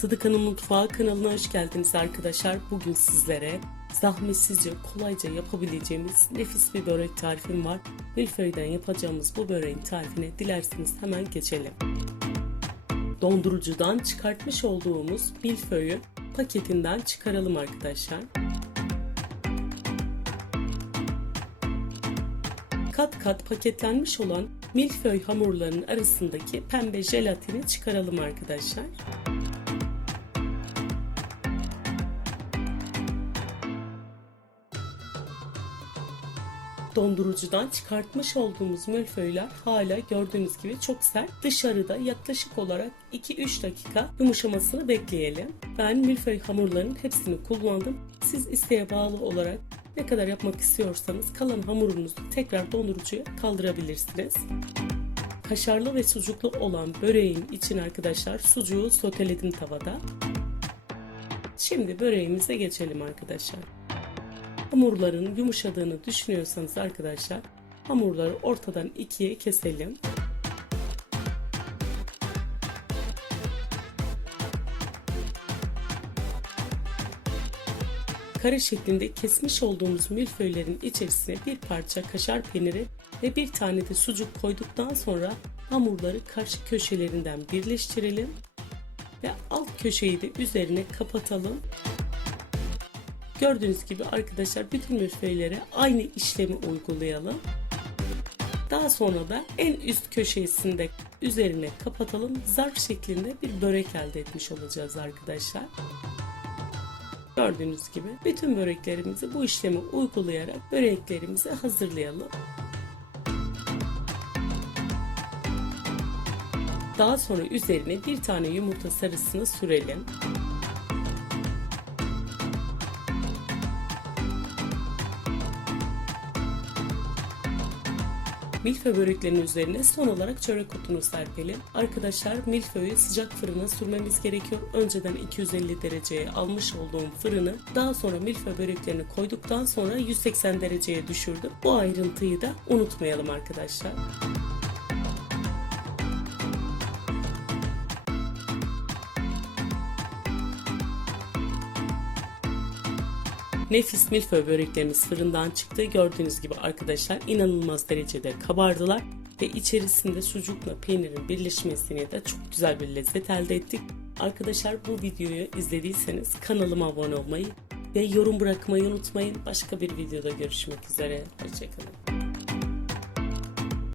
Sıdıka'nın Mutfağı kanalına hoş geldiniz arkadaşlar. Bugün sizlere zahmetsizce, kolayca yapabileceğimiz nefis bir börek tarifim var. Milföy'den yapacağımız bu böreğin tarifine dilerseniz hemen geçelim. Dondurucudan çıkartmış olduğumuz milföyü paketinden çıkaralım arkadaşlar. Kat kat paketlenmiş olan milföy hamurlarının arasındaki pembe jelatini çıkaralım arkadaşlar. Dondurucudan çıkartmış olduğumuz milföyler hala gördüğünüz gibi çok sert. Dışarıda yaklaşık olarak 2-3 dakika yumuşamasını bekleyelim. Ben milföy hamurlarının hepsini kullandım. Siz isteğe bağlı olarak ne kadar yapmak istiyorsanız kalan hamurunuzu tekrar dondurucuya kaldırabilirsiniz. Kaşarlı ve sucuklu olan böreğin için arkadaşlar sucuğu soteledim tavada. Şimdi böreğimize geçelim arkadaşlar. Hamurların yumuşadığını düşünüyorsanız arkadaşlar hamurları ortadan ikiye keselim. Kare şeklinde kesmiş olduğumuz milföylerin içerisine bir parça kaşar peyniri ve bir tane de sucuk koyduktan sonra hamurları karşı köşelerinden birleştirelim ve alt köşeyi de üzerine kapatalım. Gördüğünüz gibi arkadaşlar bütün milföylere aynı işlemi uygulayalım. Daha sonra da en üst köşesinde üzerine kapatalım. Zarf şeklinde bir börek elde etmiş olacağız arkadaşlar. Gördüğünüz gibi bütün böreklerimizi bu işlemi uygulayarak böreklerimizi hazırlayalım. Daha sonra üzerine bir tane yumurta sarısını sürelim. Milföy böreklerinin üzerine son olarak çörek otunu serpelim. Arkadaşlar milföyü sıcak fırına sürmemiz gerekiyor. Önceden 250 dereceye almış olduğum fırını daha sonra milföy böreklerini koyduktan sonra 180 dereceye düşürdüm. Bu ayrıntıyı da unutmayalım arkadaşlar. Nefis milföy böreklerimiz fırından çıktı. Gördüğünüz gibi arkadaşlar inanılmaz derecede kabardılar ve içerisinde sucukla peynirin birleşmesiyle de çok güzel bir lezzet elde ettik. Arkadaşlar bu videoyu izlediyseniz kanalıma abone olmayı ve yorum bırakmayı unutmayın. Başka bir videoda görüşmek üzere. Hoşçakalın.